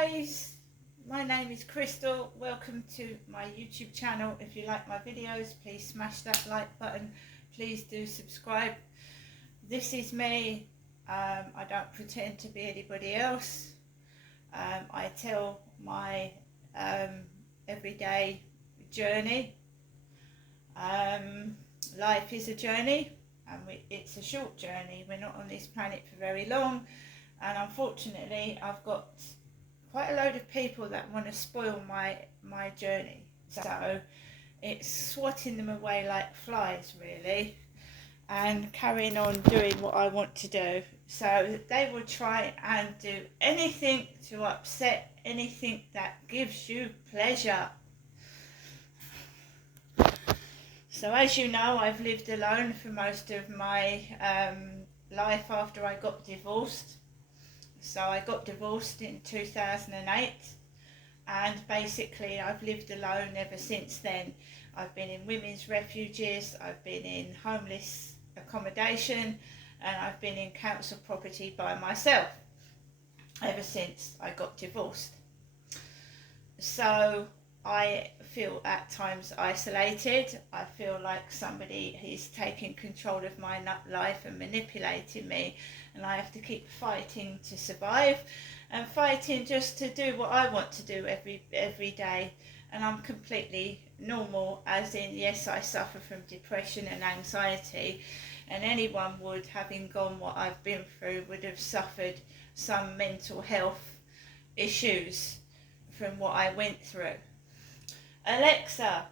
guys, my name is Crystal. Welcome to my YouTube channel. If you like my videos, please smash that like button. Please do subscribe. This is me. I don't pretend to be anybody else. I tell my everyday journey. Life is a journey, and it's a short journey. We're not on this planet for very long, and unfortunately I've got quite a load of people that want to spoil my journey, so it's swatting them away like flies really, and carrying on doing what I want to do. So they will try and do anything to upset anything that gives you pleasure. So as you know, I've lived alone for most of my life after I got divorced. So I got divorced in 2008, and basically I've lived alone ever since then. I've been in women's refuges, I've been in homeless accommodation, and I've been in council property by myself ever since I got divorced. So I feel at times isolated. I feel like somebody is taking control of my life and manipulating me, and I have to keep fighting to survive and fighting just to do what I want to do every day. And I'm completely normal, as in, yes, I suffer from depression and anxiety, and anyone would, having gone what I've been through, would have suffered some mental health issues from what I went through. Alexa,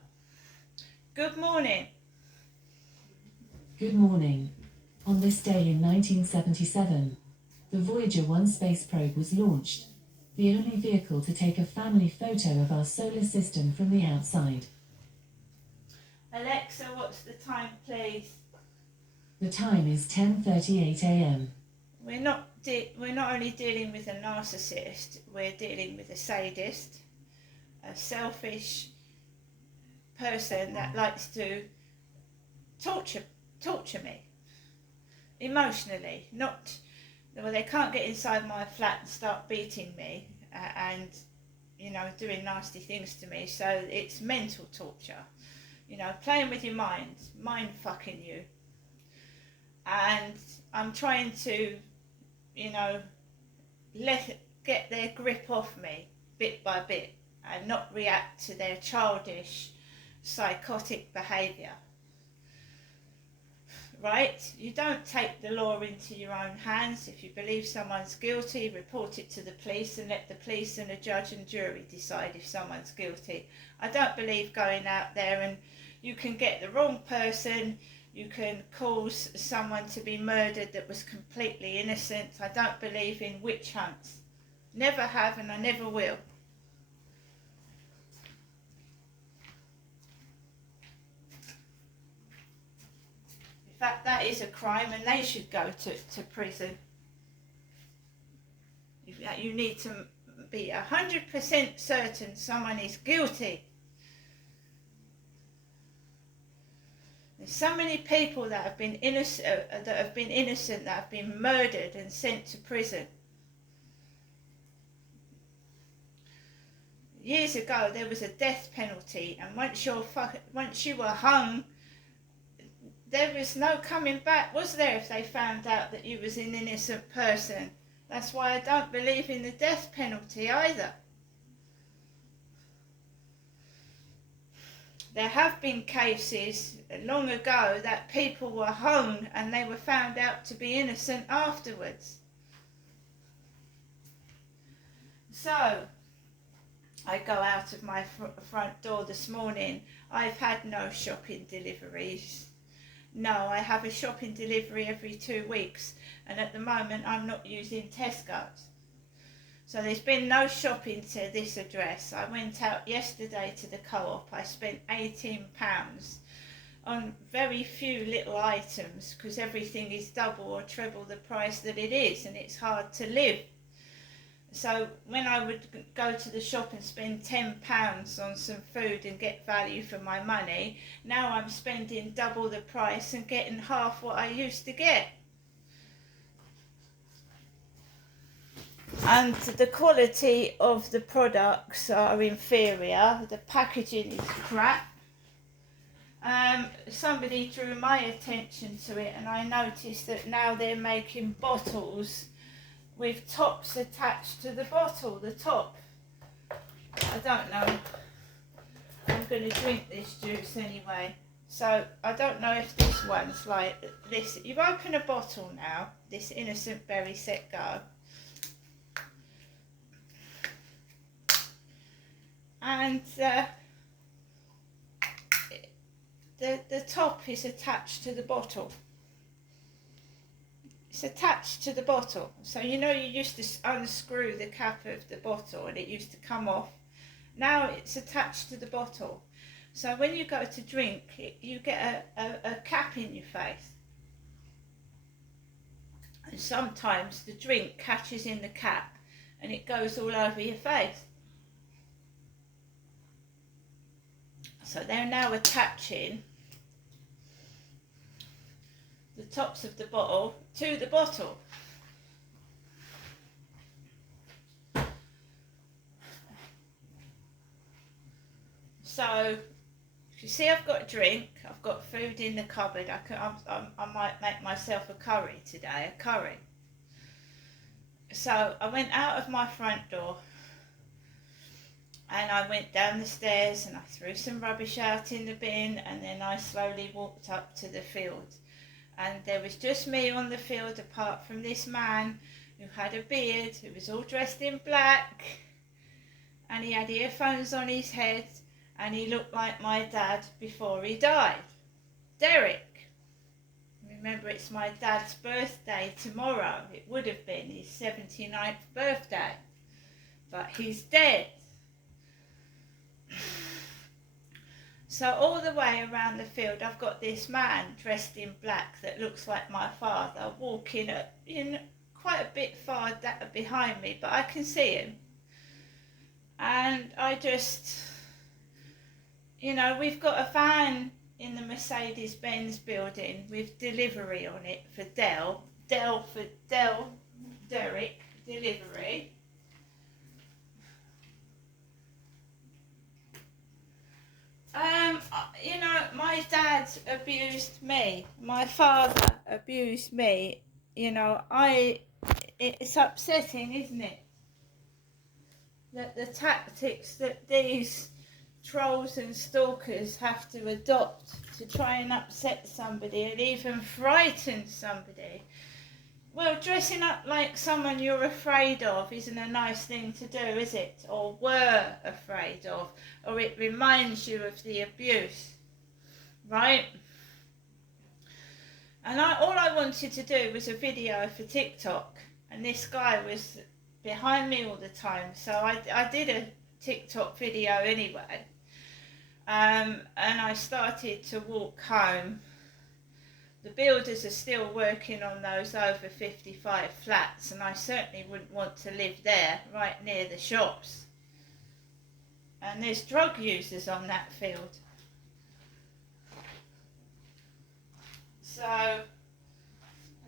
good morning. Good morning. On this day in 1977, the Voyager 1 space probe was launched, the only vehicle to take a family photo of our solar system from the outside. Alexa, what's the time, please? The time is 10:38 a.m. We're not only dealing with a narcissist, we're dealing with a sadist, a selfish person that likes to torture me emotionally. They can't get inside my flat and start beating me and doing nasty things to me. So it's mental torture, playing with your mind fucking you. And I'm trying to get their grip off me bit by bit and not react to their childish, psychotic behaviour. Right? You don't take the law into your own hands. If you believe someone's guilty, report it to the police and let the police and a judge and jury decide if someone's guilty. I don't believe going out there and you can get the wrong person, you can cause someone to be murdered that was completely innocent. I don't believe in witch hunts. Never have, and I never will. In fact, that is a crime and they should go to prison. You need to be 100% certain someone is guilty. There's so many people that have been innocent, that have been murdered and sent to prison. Years ago, there was a death penalty, and once you were hung, there was no coming back, was there, if they found out that you was an innocent person? That's why I don't believe in the death penalty either. There have been cases long ago that people were hung and they were found out to be innocent afterwards. So, I go out of my front door this morning. I've had no shopping deliveries. No, I have a shopping delivery every 2 weeks, and at the moment I'm not using Tesco's. So there's been no shopping to this address. I went out yesterday to the Co-op. I spent £18 on very few little items because everything is double or treble the price that it is, and it's hard to live. So when I would go to the shop and spend £10 on some food and get value for my money, now I'm spending double the price and getting half what I used to get. and the quality of the products are inferior. The packaging is crap. Somebody drew my attention to it, and I noticed that now they're making bottles with tops attached to the bottle, the top. I don't know. I'm going to drink this juice anyway. So I don't know if this one's like this. You open a bottle now, this Innocent Berry Set Go. And the top is attached to the bottle. It's attached to the bottle. So you know, you used to unscrew the cap of the bottle and it used to come off. Now it's attached to the bottle. So when you go to drink, you get a cap in your face. And sometimes the drink catches in the cap and it goes all over your face. So they're now attaching the tops of the bottle to the bottle. So you see, I've got a drink, I've got food in the cupboard. I might make myself a curry today, a curry. So I went out of my front door and I went down the stairs and I threw some rubbish out in the bin, and then I slowly walked up to the field. And there was just me on the field, apart from this man who had a beard, who was all dressed in black, and he had earphones on his head, and he looked like my dad before he died. Derek. Remember, it's my dad's birthday tomorrow. It would have been his 79th birthday. But he's dead. So all the way around the field, I've got this man dressed in black that looks like my father, walking in quite a bit far behind me, but I can see him. And I just, you know, we've got a van in the Mercedes-Benz building with delivery on it for Derek, delivery. You know, my dad abused me. My father abused me. You know, it's upsetting, isn't it? That the tactics that these trolls and stalkers have to adopt to try and upset somebody and even frighten somebody. Well, dressing up like someone you're afraid of isn't a nice thing to do, is it? Or were afraid of, or it reminds you of the abuse, right? And all I wanted to do was a video for TikTok, and this guy was behind me all the time, so I did a TikTok video anyway. And I started to walk home. The builders are still working on those over 55 flats, and I certainly wouldn't want to live there, right near the shops. And there's drug users on that field. So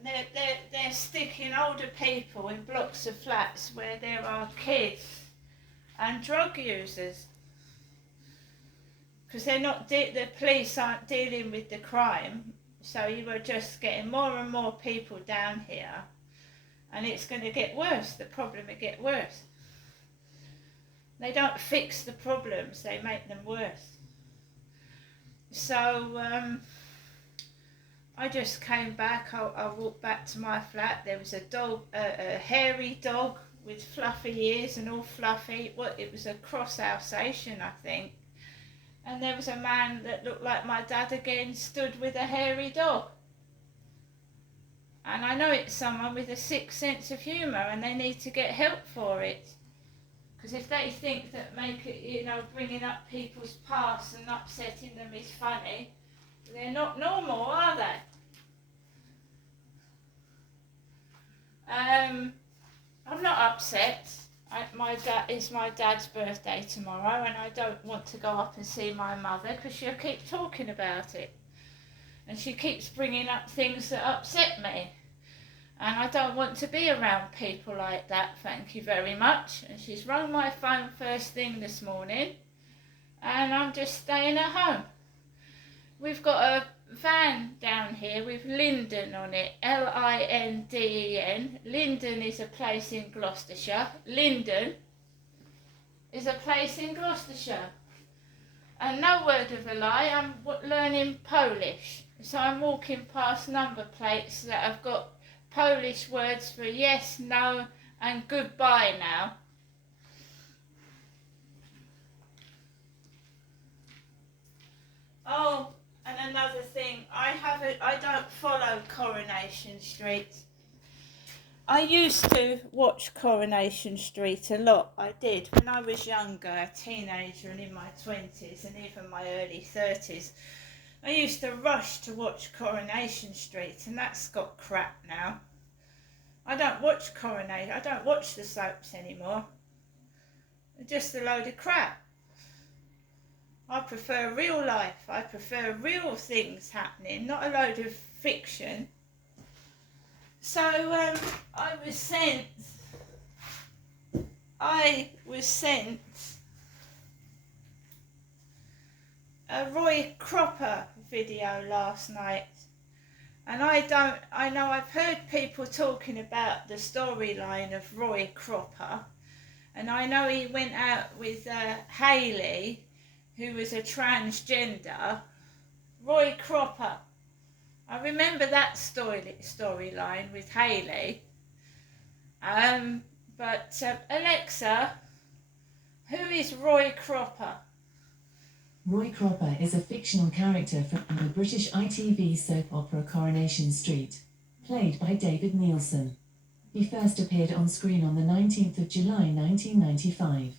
they're sticking older people in blocks of flats where there are kids and drug users, because the police aren't dealing with the crime. So you are just getting more and more people down here, and it's going to get worse. The problem will get worse. They don't fix the problems, they make them worse. So I just came back. I walked back to my flat. There was a dog, a hairy dog with fluffy ears and all fluffy. It was a cross Alsatian, I think. And there was a man that looked like my dad again, stood with a hairy dog. And I know it's someone with a sick sense of humour, and they need to get help for it. Because if they think that bringing up people's past and upsetting them is funny, they're not normal, are they? I'm not upset. It's my dad's birthday tomorrow, and I don't want to go up and see my mother because she'll keep talking about it. And she keeps bringing up things that upset me. And I don't want to be around people like that, thank you very much. And she's rung my phone first thing this morning, and I'm just staying at home. We've got a van down here with Linden on it, Linden. Linden is a place in Gloucestershire. Linden is a place in Gloucestershire. And no word of a lie, I'm learning Polish. So I'm walking past number plates that have got Polish words for yes, no and goodbye now. Oh, and another thing, I don't follow Coronation Street. I used to watch Coronation Street a lot. I did when I was younger, a teenager and in my 20s and even my early 30s. I used to rush to watch Coronation Street, and that's got crap now. I don't watch Coronation, I don't watch the soaps anymore. They're just a load of crap. I prefer real life. I prefer real things happening, not a load of fiction. So I was sent a Roy Cropper video last night, and I know I've heard people talking about the storyline of Roy Cropper, and I know he went out with Hayley, who was a transgender. Roy Cropper, I remember that storyline with Hayley. But Alexa, who is Roy Cropper? Roy Cropper is a fictional character from the British ITV soap opera Coronation Street, played by David Neilson. He first appeared on screen on the 19th of July 1995.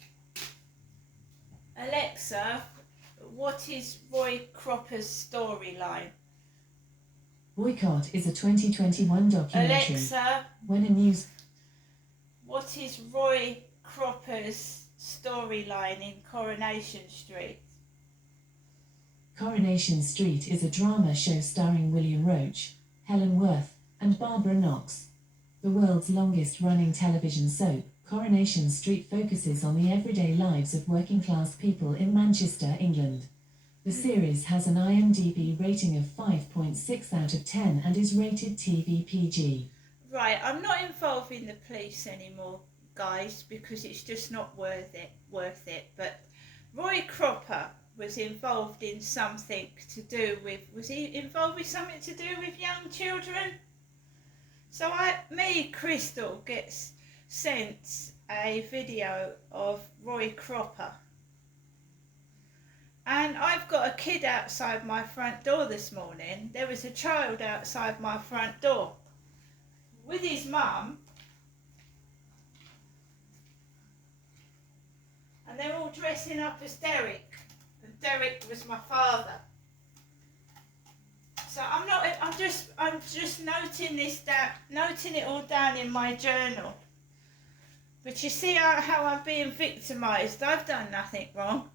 Alexa, what is Roy Cropper's storyline? Boycott is a 2021 documentary. Alexa, what is Roy Cropper's storyline in Coronation Street? Coronation Street is a drama show starring William Roach, Helen Worth, and Barbara Knox. The world's longest-running television soap, Coronation Street focuses on the everyday lives of working-class people in Manchester, England. The series has an IMDb rating of 5.6 out of 10 and is rated TV PG. Right, I'm not involving the police anymore, guys, because it's just not worth it. But Roy Cropper was involved in something to do with, was he involved with something to do with young children? So Crystal gets sent a video of Roy Cropper. And I've got a kid outside my front door this morning. There was a child outside my front door with his mum. And they're all dressing up as Derek. And Derek was my father. So I'm just noting it all down in my journal. But you see how I'm being victimised. I've done nothing wrong.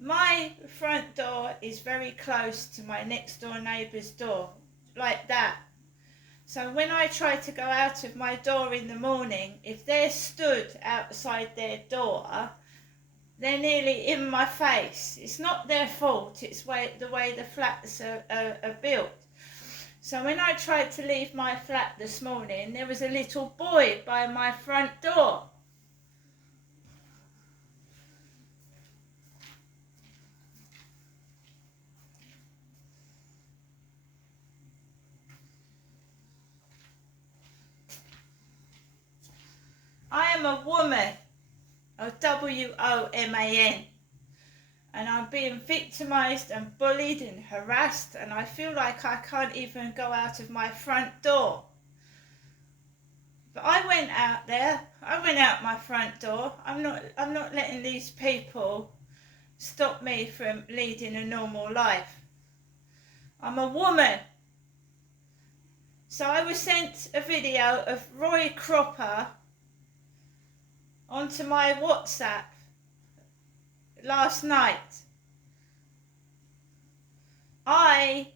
My front door is very close to my next door neighbour's door, like that. So when I try to go out of my door in the morning, if they're stood outside their door, they're nearly in my face. It's not their fault, it's the way the flats are built. So when I tried to leave my flat this morning, there was a little boy by my front door. I am a woman, a WOMAN, and I'm being victimised and bullied and harassed, and I feel like I can't even go out of my front door. But I went out my front door. I'm not letting these people stop me from leading a normal life. I'm a woman. So I was sent a video of Roy Cropper onto my WhatsApp last night. I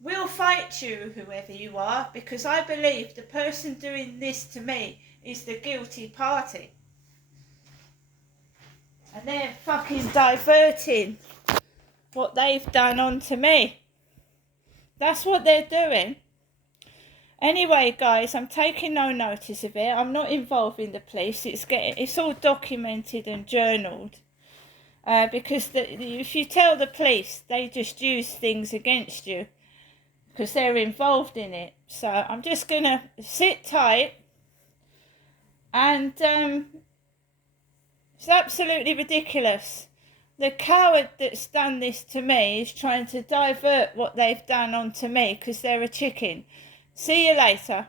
We'll fight you, whoever you are, because I believe the person doing this to me is the guilty party. And they're fucking diverting what they've done onto me. That's what they're doing. Anyway, guys, I'm taking no notice of it. I'm not involved in the police. It's all documented and journaled. Because if you tell the police, they just use things against you because they're involved in it. So I'm just going to sit tight. And it's absolutely ridiculous. The coward that's done this to me is trying to divert what they've done onto me because they're a chicken. See you later.